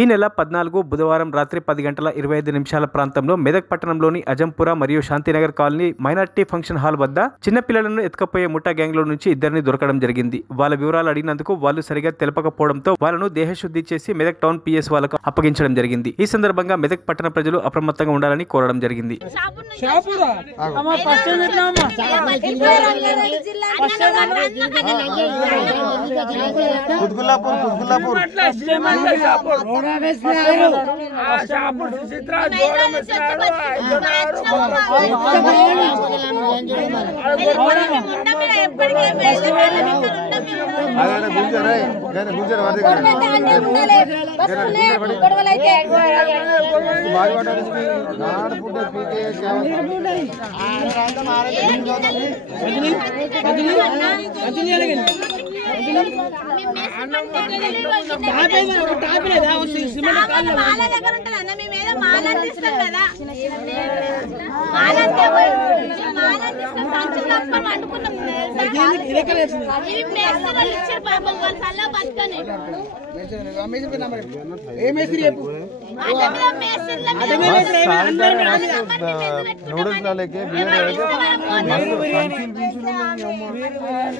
ఈ నెల 14 బుధవారం రాత్రి 10:25 ప్రాంతంలో మెదక్ పట్టణంలోని అజంపుర మరియు Shantinagar colony minority function hall వద్ద చిన్న పిల్లలను ఎత్తుకపోయే ముఠా గ్యాంగ్ లో నుంచి ఇద్దరిని దొరకడం జరిగింది. వాళ్ళ వివరాలు అడిగినందుకు వాళ్ళు సరిగా తెలపకపోవడంతో వాళ్ళను దేహశుద్ధి చేసి మెదక్ టౌన్ పిఎస్ వాళ్ళకు అప్పగించడం జరిగింది. ఈ సందర్భంగా మెదక్ పట్టణ ప్రజలు అప్రమత్తంగా ఉండాలని కోరడం జరిగింది.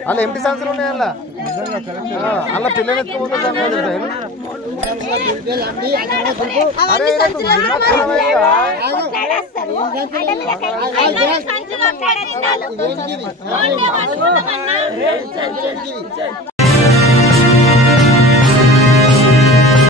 అలా ఎంపీ సంస్థలు ఉన్నాయి అలా పిల్లలు ఎత్తుకోపోతే